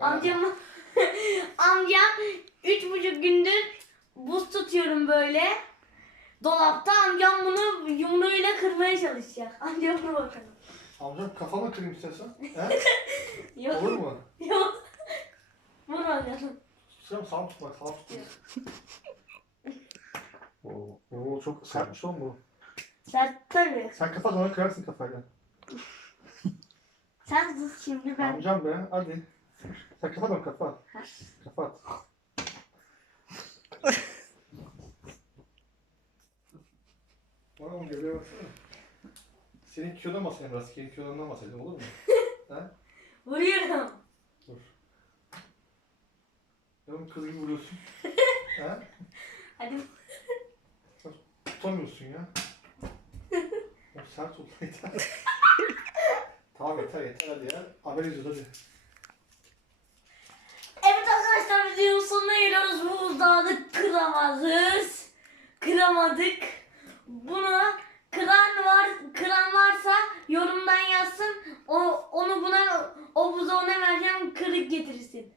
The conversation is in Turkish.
Amcam amcam üç buçuk gündür buz tutuyorum böyle. Dolapta amcam bunu yumruğuyla kırmaya çalışacak. Amcam vur bakalım. Amcam kafama kırayım istersen. He? Yok. Olur mu? Yok. Vur bakalım. Sen sağ tut bak sağ tut. Oo, oo çok sertmiş oğlum bu. Sert tabii. Sen kafa sonra kırarsın kafayla. Sen sus şimdi ben. Amcam be hadi. Sen kafa dön kafa. Ha. Kafa at. Bana mı geliyor baksana. Senin kilodan bahsedelim biraz. Senin kilondan bahsedelim olur mu? ha? Vuruyorum. Dur. Oğlum kız gibi vuruyorsun. ha? Hadi. Tutamıyorsun ya. O sert ol yeter. Tamam yeter yeter hadi ya. Haber izliyoruz hadi. Evet arkadaşlar videonun sonuna geliyoruz. Bu buzdağını kıramazız. Kıramadık. Buna kıran var kıran varsa yorumdan yazsın. O onu buna o buzdağına vereceğim kırık getirsin.